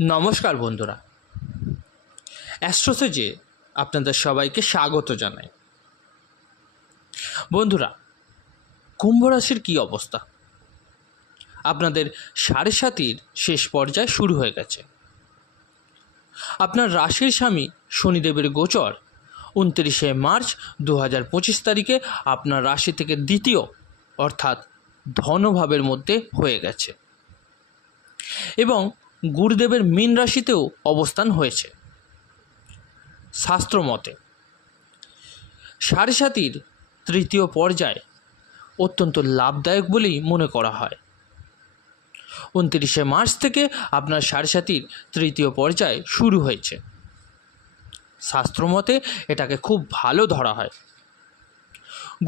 নমস্কার বন্ধুরা। অ্যাস্ট্রোসেজে আপনাদের সবাইকে স্বাগত জানাই। বন্ধুরা, কুম্ভ রাশির কী অবস্থা? আপনাদের সাড়ে সাতির শেষ পর্যায়ে শুরু হয়ে গেছে। আপনার রাশির স্বামী শনিদেবের গোচর উনত্রিশে মার্চ দু হাজার পঁচিশ তারিখে আপনার রাশি থেকে দ্বিতীয়, অর্থাৎ ধনভাবের মধ্যে হয়ে গেছে। এবং গুরুদেবের মীন রাশিতেও অবস্থান হয়েছে। শাস্ত্র মতে সাড়ে সাতির তৃতীয় পর্যায় অত্যন্ত লাভদায়ক বলেই মনে করা হয়। উনত্রিশে মার্চ থেকে আপনার সাতির তৃতীয় পর্যায় শুরু হয়েছে। শাস্ত্রমতে এটাকে খুব ভালো ধরা হয়।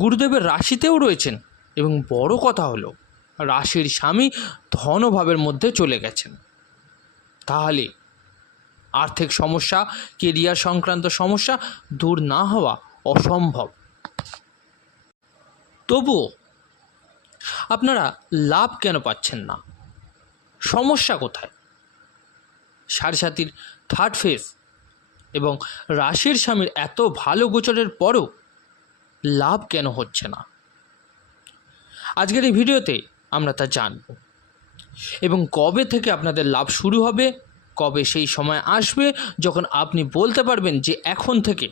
গুরুদেবের রাশিতেও রয়েছেন এবং বড় কথা হলো, রাশির স্বামী ধনভাবের মধ্যে চলে গেছেন। তাহলে আর্থিক সমস্যা কেরিয়ার সংক্রান্ত সমস্যা দূর না হওয়া অসম্ভব। তবুও আপনারা লাভ কেন পাচ্ছেন না? সমস্যা কোথায়? সাড়ে সাতির থার্ড ফেজ এবং রাশির স্বামীর এত ভালো গোচরের পরও লাভ কেন হচ্ছে না? আজকের এই ভিডিওতে আমরা তা জানব। এবং কবে থেকে আপনাদের লাভ শুরু হবে, কবে সেই সময় আসবে, যখন আপনি বলতে পারবেন যে এখন থেকে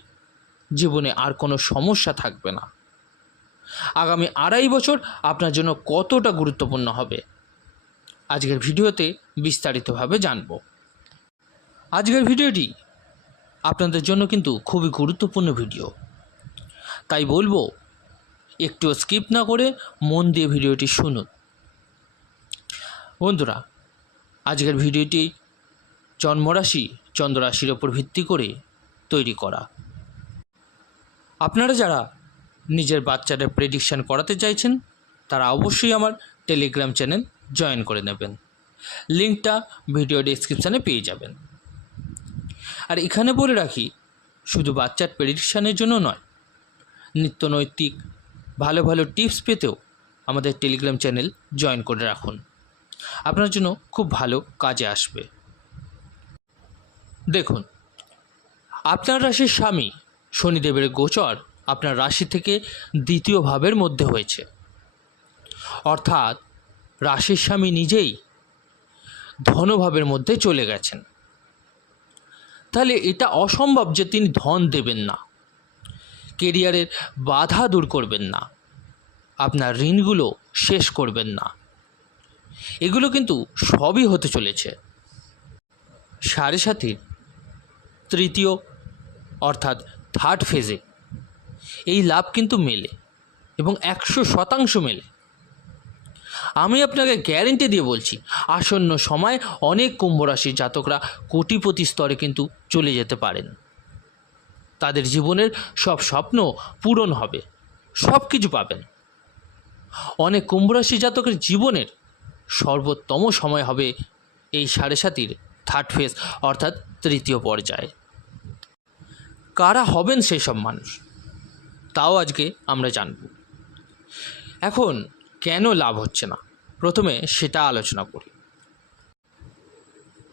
জীবনে আর কোনো সমস্যা থাকবে না। আগামী আড়াই বছর আপনার জন্য কতটা গুরুত্বপূর্ণ হবে, আজকের ভিডিওতে বিস্তারিতভাবে জানব। আজকের ভিডিওটি আপনাদের জন্য কিন্তু খুবই গুরুত্বপূর্ণ ভিডিও। তাই বলব, একটু স্কিপ না করে মন দিয়ে ভিডিওটি শুনুন। বন্ধুরা, আজকের ভিডিওটি জন্মরাশি চন্দ্ররাশির ওপর ভিত্তি করে তৈরি করা। আপনারা যারা নিজের বাচ্চাদের প্রেডিকশান করাতে চাইছেন, তারা অবশ্যই আমার টেলিগ্রাম চ্যানেল জয়েন করে নেবেন। লিঙ্কটা ভিডিও ডিসক্রিপশানে পেয়ে যাবেন। আর এখানে বলে রাখি, শুধু বাচ্চার প্রেডিকশানের জন্য নয় নিত্যনৈতিক ভালো ভালো টিপস পেতেও আমাদের টেলিগ্রাম চ্যানেল জয়েন করে রাখুন। আপনার জন্য খুব ভালো কাজে আসবে। দেখুন, আপনার রাশির স্বামী শনিদেবের গোচর আপনার রাশি থেকে দ্বিতীয় ভাবের মধ্যে হয়েছে। অর্থাৎ রাশির স্বামী নিজেই ধনভাবের মধ্যে চলে গেছেন। তাহলে এটা অসম্ভব যে তিনি ধন দেবেন না। কেরিয়ারের বাধা দূর করবেন না। আপনার ঋণগুলো শেষ করবেন না। এগুলো কিন্তু সবই হতে চলেছে। সাড়ে সাতির তৃতীয়, অর্থাৎ থার্ড ফেজে এই লাভ কিন্তু মেলে এবং একশো শতাংশ মেলে। আমি আপনাকে গ্যারেন্টি দিয়ে বলছি, আসন্ন সময় অনেক কুম্ভ রাশির জাতকরা কোটিপতি স্তরে কিন্তু চলে যেতে পারেন। তাদের জীবনের সব স্বপ্ন পূরণ হবে সব কিছু পাবেন। অনেক কুম্ভ রাশি জাতকের জীবনের সর্বোত্তম সময় হবে এই সাড়ে সাতির থার্ড ফেজ অর্থাৎ তৃতীয় পর্যায়ে। কারা হবেন সেই সব মানুষ? তাও আজকে আমরা জানব। এখন কেন লাভ হচ্ছে না? প্রথমে সেটা আলোচনা করি।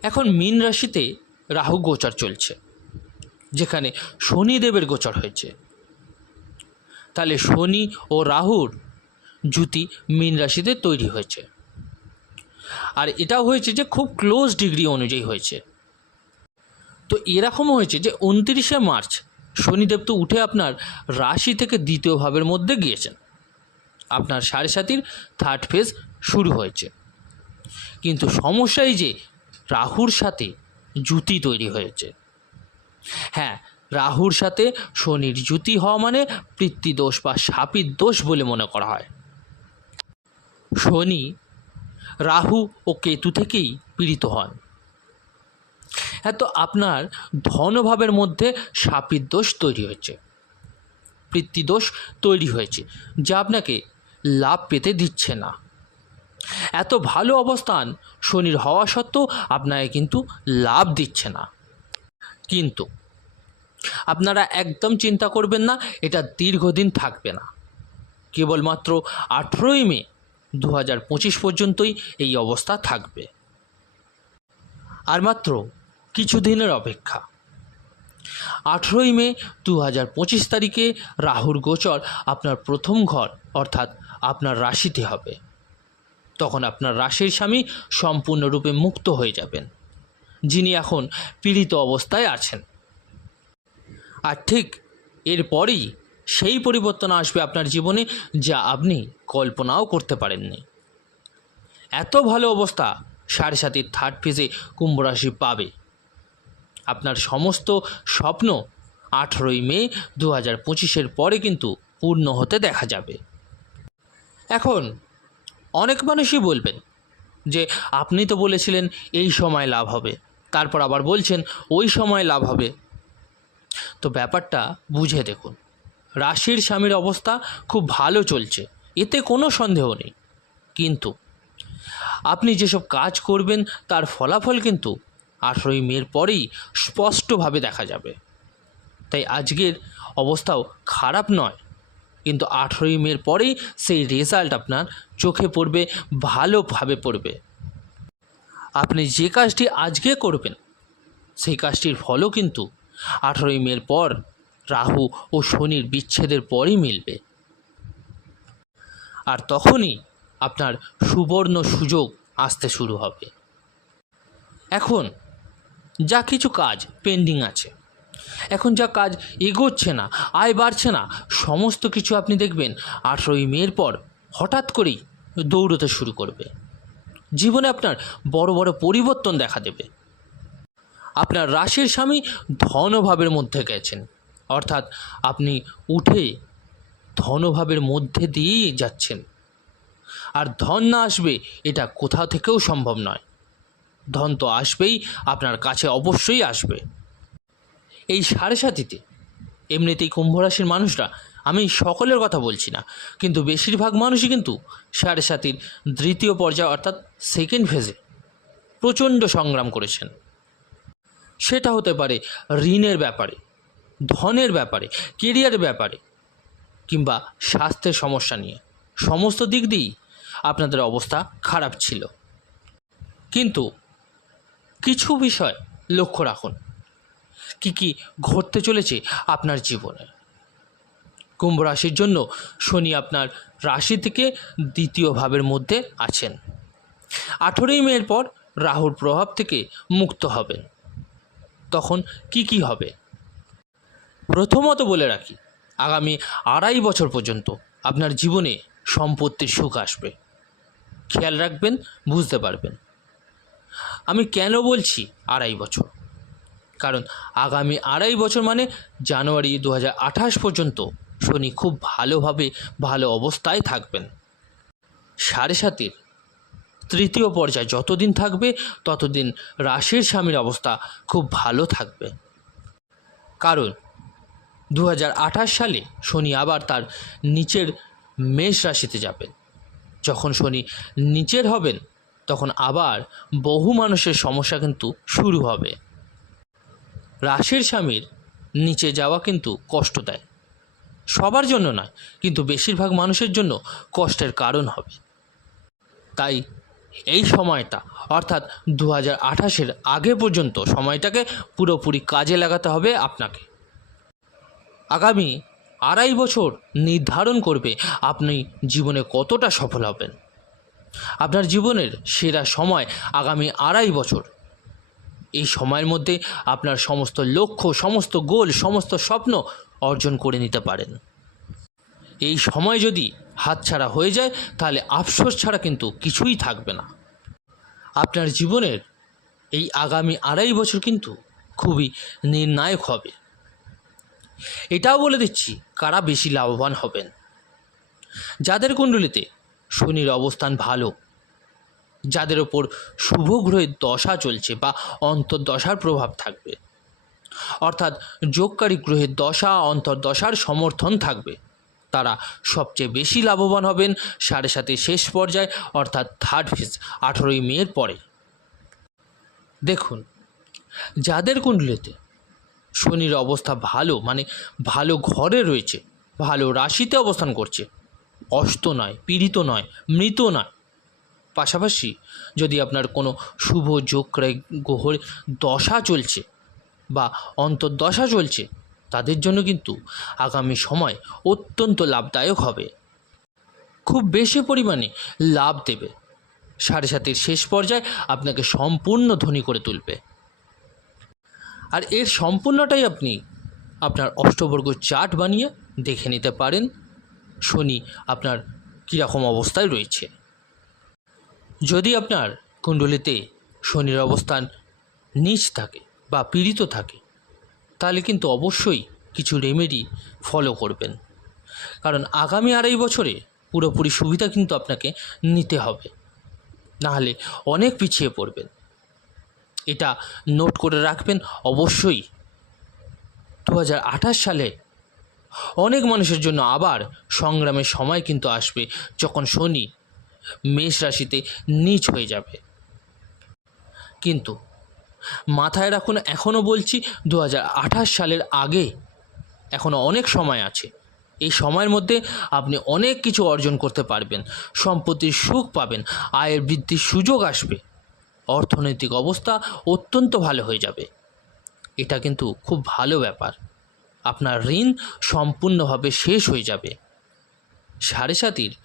এখন মীন রাশিতে রাহু গোচর চলছে, যেখানে শনিদেবের গোচর হয়েছে। তাহলে শনি ও রাহুর জুতি মীন রাশিতে তৈরি হয়েছে। আর এটাও হয়েছে যে খুব ক্লোজ ডিগ্রি অনুযায়ী হয়েছে। তো এরকমও হয়েছে যে উনত্রিশে মার্চ শনিদেব তো উঠে আপনার রাশি থেকে দ্বিতীয় ভাবের মধ্যে গিয়েছেন। আপনার সাড়ে সাতির থার্ড ফেজ শুরু হয়েছে। কিন্তু সমস্যাই যে রাহুর সাথে জুতি তৈরি হয়েছে। হ্যাঁ রাহুর সাথে শনির জুতি হওয়া মানে পিতৃদোষ বা সাপির দোষ বলে মনে করা হয়। শনি রাহু ও কেতু থেকেই পীড়িত হন। হ্যাঁ তো আপনার ধনভাবের মধ্যে সাপির দোষ তৈরি হয়েছে পিতৃদোষ তৈরি হয়েছে, যা আপনাকে লাভ পেতে দিচ্ছে না। এত ভালো অবস্থান শনির হওয়া সত্ত্বেও আপনাকে কিন্তু লাভ দিচ্ছে না। কিন্তু আপনারা একদম চিন্তা করবেন না, এটা দীর্ঘদিন থাকবে না। কেবলমাত্র আঠেরোই মে দু হাজার পঁচিশ পর্যন্তই এই অবস্থা থাকবে। আর মাত্র কিছুদিনের অপেক্ষা। আঠেরোই মে দু হাজার পঁচিশ তারিখে রাহুর গোচর আপনার প্রথম ঘর, অর্থাৎ আপনার রাশিতে হবে। তখন আপনার রাশির স্বামী সম্পূর্ণরূপে মুক্ত হয়ে যাবেন, যিনি এখন পীড়িত অবস্থায় আছেন। আর ঠিক এরপরেই সেই পরিবর্তন আসবে আপনার জীবনে যা আপনি কল্পনাও করতে পারেননি। এত ভালো অবস্থা, সাড়ে সাতির থার্ড ফেজে কুম্ভ রাশি পাবে। আপনার সমস্ত স্বপ্ন আঠেরোই মে দু হাজার পঁচিশের পরে কিন্তু পূর্ণ হতে দেখা যাবে। এখন, অনেক মানুষই বলবেন যে, আপনি তো বলেছিলেন এই সময় লাভ হবে, তারপর আবার বলছেন ওই সময় লাভ হবে। তো ব্যাপারটা বুঝে দেখুন। রাশির স্বামীর অবস্থা খুব ভালো চলছে, এতে কোনো সন্দেহ নেই। কিন্তু আপনি যেসব কাজ করবেন, তার ফলাফল কিন্তু আঠেরোই মের পরেই স্পষ্টভাবে দেখা যাবে। তাই আজকের অবস্থাও খারাপ নয়, কিন্তু আঠেরোই মের পরেই সেই রেজাল্ট আপনার চোখে পড়বে, ভালোভাবে পড়বে। আপনি যে কাজটি আজকে করবেন, সেই কাজটির ফলও কিন্তু আঠেরোই মের পর রাহু ও শনির বিচ্ছেদের পরই মিলবে। আর তখনই আপনার সুবর্ণ সুযোগ আসতে শুরু হবে। এখন যা কিছু কাজ পেন্ডিং আছে, এখন যা কাজ এগোচ্ছে না, আয় বাড়ছে না, সমস্ত কিছু আপনি দেখবেন আঠেরোই মের পর হঠাৎ করেই দৌড়তে শুরু করবে। জীবনে আপনার বড় বড় পরিবর্তন দেখা দেবে। আপনার রাশির স্বামী ধনভাবের মধ্যে গেছেন। অর্থাৎ আপনি উঠে ধনভাবের মধ্যে দিয়েই যাচ্ছেন। আর ধন না আসবে, এটা কোথাও থেকেও সম্ভব নয়। ধন তো আসবেই, আপনার কাছে অবশ্যই আসবে। এই সাড়ে সাতিতে, এমনিতেই কুম্ভ রাশির মানুষরা, আমি সকলের কথা বলছি না, কিন্তু বেশিরভাগ মানুষই কিন্তু সাড়ে সাতির দ্বিতীয় পর্যায়ে অর্থাৎ সেকেন্ড ফেজে প্রচণ্ড সংগ্রাম করেছেন। সেটা হতে পারে ঋণের ব্যাপারে ধনের ব্যাপারে কেরিয়ারের ব্যাপারে, কিংবা স্বাস্থ্যের সমস্যা নিয়ে। সমস্ত দিক দিয়েই আপনাদের অবস্থা খারাপ ছিল। কিন্তু কিছু বিষয় লক্ষ্য রাখুন। কি কি ঘটতে চলেছে আপনার জীবনে? কুম্ভ রাশির জন্য শনি আপনার রাশি থেকে দ্বিতীয় ভাবের মধ্যে আছেন। আঠেরোই মের পর রাহুর প্রভাব থেকে মুক্ত হবেন। তখন কি কি হবে? প্রথমত বলে রাখি, আগামী আড়াই বছর পর্যন্ত আপনার জীবনে সম্পত্তির সুখ আসবে। খেয়াল রাখবেন, বুঝতে পারবেন। আমি কেন বলছি আড়াই বছর? কারণ আগামী আড়াই বছর মানে জানুয়ারি দু হাজার আঠাশ পর্যন্ত শনি খুব ভালোভাবে ভালো অবস্থায় থাকবেন। সাড়ে সাতের তৃতীয় পর্যায়ে যতদিন থাকবে, ততদিন রাশির স্বামীর অবস্থা খুব ভালো থাকবে। কারণ দু হাজার আঠাশ সালে শনি আবার তার নিচের মেষ রাশিতে যাবেন। যখন শনি নিচের হবেন, তখন আবার বহু মানুষের সমস্যা কিন্তু শুরু হবে। রাশির স্বামীর নিচে যাওয়া কিন্তু কষ্ট দেয় সবার জন্য নয়, কিন্তু বেশিরভাগ মানুষের জন্য কষ্টের কারণ হবে। তাই এই সময়টা, অর্থাৎ দু হাজার আঠাশের আগে পর্যন্ত সময়টাকে পুরোপুরি কাজে লাগাতে হবে আপনাকে। আগামী আড়াই বছর নির্ধারণ করবে আপনি জীবনে কতটা সফল হবেন। আপনার জীবনের সেরা সময় আগামী আড়াই বছর। এই সময়ের মধ্যে আপনার সমস্ত লক্ষ্য, সমস্ত গোল, সমস্ত স্বপ্ন অর্জন করে নিতে পারেন। এই সময় যদি হাতছাড়া হয়ে যায়, তাহলে আফসোস ছাড়া কিন্তু কিছুই থাকবে না। আপনার জীবনের এই আগামী আড়াই বছর কিন্তু খুবই নির্ণায়ক হবে। এটাও বলে দিচ্ছি, কারা বেশি লাভবান হবেন? যাদের কুণ্ডলিতে শনির অবস্থান ভালো, যাদের ওপর শুভ গ্রহের দশা চলছে বা অন্তর্দশার প্রভাব থাকবে, অর্থাৎ যোগকারী গ্রহের দশা, অন্তর্দশার সমর্থন থাকবে, তারা সবচেয়ে বেশি লাভবান হবেন সাড়ে সাথে শেষ পর্যায়ে, অর্থাৎ থার্ড ফেজ আঠেরোই মের পরে। দেখুন, যাদের কুণ্ডলিতে শনির অবস্থা ভালো মানে ভালো ঘরে রয়েছে, ভালো রাশিতে অবস্থান করছে। অস্ত নয়, পীড়িত নয়, মৃত নয়। পাশাপাশি যদি আপনার কোনো শুভ যোগ গ্রহর দশা চলছে বা অন্তর্দশা চলছে, তাদের জন্য কিন্তু আগামী সময় অত্যন্ত লাভদায়ক হবে। খুব বেশি পরিমাণে লাভ দেবে। সাড়ে সাতের শেষ পর্যায়ে আপনাকে সম্পূর্ণ ধনী করে তুলবে। আর এর সম্পূর্ণটাই আপনি আপনার অষ্টবর্গ চার্ট বানিয়ে দেখে নিতে পারেন। শনি আপনার কীরকম অবস্থায় রয়েছে। যদি আপনার কুণ্ডলিতে শনির অবস্থান নিচ থাকে বা পীড়িত থাকে, তাহলে কিন্তু অবশ্যই কিছু রেমেডি ফলো করবেন। কারণ আগামী আড়াই বছরে পুরোপুরি সুবিধা কিন্তু আপনাকে নিতে হবে। নাহলে অনেক পিছিয়ে পড়বেন। এটা নোট করে রাখবেন। অবশ্যই দু হাজার আঠাশ সালে অনেক মানুষের জন্য আবার সংগ্রামের সময় কিন্তু আসবে যখন শনি মেষ রাশিতে নিচ হয়ে যাবে। কিন্তু মাথায় রাখুন এখনও বলছি দু হাজার আঠাশ সালের আগে এখনও অনেক সময় আছে। এই সময়ের মধ্যে আপনি অনেক কিছু অর্জন করতে পারবেন। সম্পত্তির সুখ পাবেন, আয়ের বৃদ্ধির সুযোগ আসবে। অর্থনৈতিক অবস্থা অত্যন্ত ভালো হয়ে যাবে। এটা কিন্তু খুব ভালো ব্যাপার। আপনার ঋণ সম্পূর্ণভাবে শেষ হয়ে যাবে। সাড়ে সাতির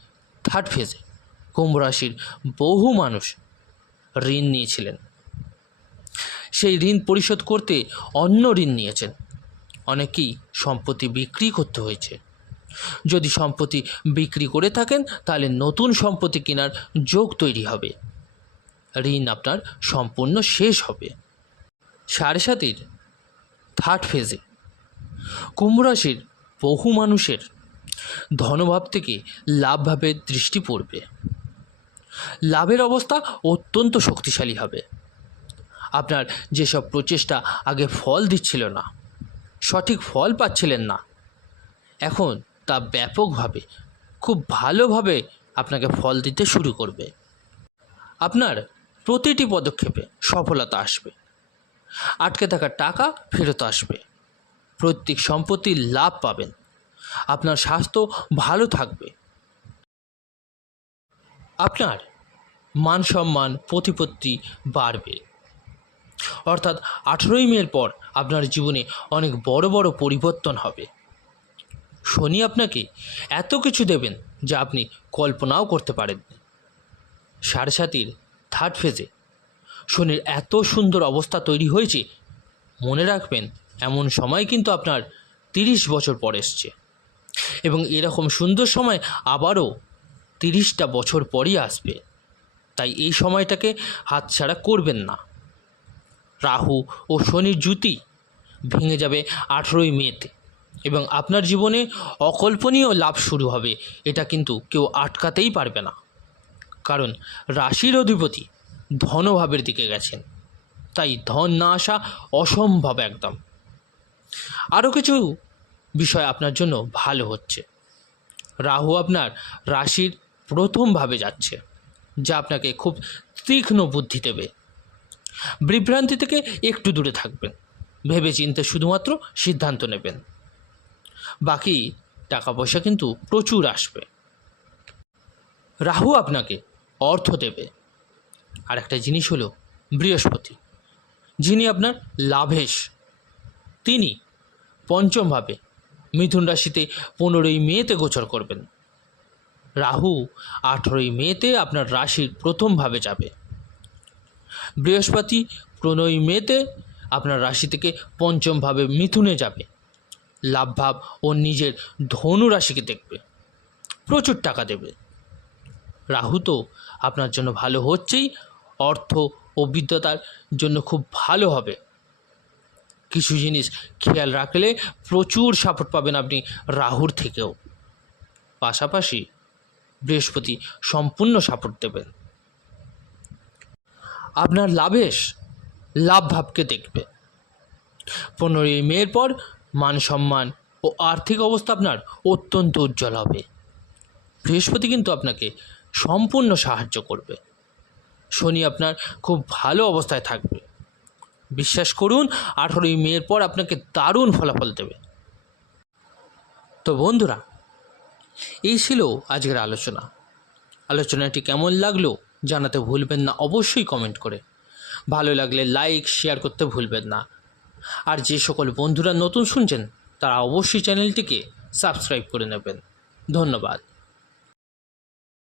থার্ড ফেজে কুম্ভ রাশির বহু মানুষ ঋণ নিয়েছিলেন। সেই ঋণ পরিশোধ করতে অন্য ঋণ নিয়েছেন। অনেকেই সম্পত্তি বিক্রি করতে হয়েছে। যদি সম্পত্তি বিক্রি করে থাকেন, তাহলে নতুন সম্পত্তি কেনার যোগ তৈরি হবে। ঋণ আপনার সম্পূর্ণ শেষ হবে। সাড়ে সাতির থার্ড ফেজে কুম্ভ রাশির বহু মানুষের ধনভাব থেকে লাভভাবের দৃষ্টি পড়বে। লাভের অবস্থা অত্যন্ত শক্তিশালী হবে। আপনার যেসব প্রচেষ্টা আগে ফল দিচ্ছিল না, সঠিক ফল পাচ্ছিলেন না, এখন তা ব্যাপকভাবে, খুব ভালোভাবে আপনাকে ফল দিতে শুরু করবে। আপনার প্রতিটি পদক্ষেপে সফলতা আসবে। আটকে থাকা টাকা ফেরত আসবে। প্রত্যেক সম্পত্তির লাভ পাবেন। আপনার স্বাস্থ্য ভালো থাকবে। আপনার মান সম্মান, প্রতিপত্তি বাড়বে। অর্থাৎ আঠেরোই মের পর আপনার জীবনে অনেক বড় বড় পরিবর্তন হবে। শনি আপনাকে এত কিছু দেবেন যা আপনি কল্পনাও করতে পারেন সাড়ে সাতির থার্ড ফেজে। শনির এত সুন্দর অবস্থা তৈরি হয়েছে, মনে রাখবেন, এমন সময় কিন্তু আপনার তিরিশ বছর পর এসছে। এবং এরকম সুন্দর সময় আবারও তিরিশটা বছর পরই আসবে। তাই এই সময়টাকে হাতছাড়া করবেন না। রাহু ও শনির জুতি ভেঙে যাবে আঠেরোই মেতে এবং আপনার জীবনে অকল্পনীয় লাভ শুরু হবে, এটা কিন্তু কেউ আটকাতেই পারবে না। কারণ রাশির অধিপতি ধনভাবের দিকে গেছেন। তাই ধন না আসা অসম্ভব একদম। আরও কিছু বিষয় আপনার জন্য ভালো হচ্ছে। রাহু আপনার রাশির প্রথমভাবে যাচ্ছে, যা আপনাকে খুব তীক্ষ্ণ বুদ্ধি দেবে। বিভ্রান্তি থেকে একটু দূরে থাকবেন। ভেবে চিনতে শুধুমাত্র সিদ্ধান্ত নেবেন। বাকি টাকা পয়সা কিন্তু প্রচুর আসবে। রাহু আপনাকে অর্থ দেবে। আর একটা জিনিস হলো বৃহস্পতি, যিনি আপনার লাভেশ। তিনি পঞ্চমভাবে মিথুন রাশিতে পনেরোই মেতে গোচর করবেন। রাহু আঠেরোই মেতে আপনার রাশির প্রথমভাবে যাবে। বৃহস্পতি পনেরোই মেতে আপনার রাশি থেকে পঞ্চমভাবে মিথুনে যাবে। লাভভাব ও নিজের ধনু রাশিকে দেখবে। প্রচুর টাকা দেবে। রাহু তো আপনার জন্য ভালো হচ্ছেই, অর্থ বিদ্যতার জন্য খুব ভালো হবে। কিছু জিনিস খেয়াল রাখলে প্রচুর সাপোর্ট পাবেন আপনি রাহুর থেকেও। পাশাপাশি বৃহস্পতি সম্পূর্ণ সাপোর্ট দেবেন। আপনার লাভেশ লাভ ভাবকে দেখবে। পনেরোই মেয়ের পর মান সম্মান ও আর্থিক অবস্থা আপনার অত্যন্ত উজ্জ্বল হবে। বৃহস্পতি কিন্তু আপনাকে সম্পূর্ণ সাহায্য করবে। শনি আপনার খুব ভালো অবস্থায় থাকবে। বিশ্বাস করুন, আঠেরোই মেয়ের পর আপনাকে দারুণ ফলাফল দেবে। তো বন্ধুরা, এই ছিল আজকের আলোচনা। আলোচনাটি কেমন লাগল জানাতে ভুলবেন না, অবশ্যই কমেন্ট করে। ভালো লাগলে লাইক, শেয়ার করতে ভুলবেন না। আর যে সকল বন্ধুরা নতুন শুনছেন, তারা অবশ্যই চ্যানেলটিকে সাবস্ক্রাইব করে নেবেন। ধন্যবাদ।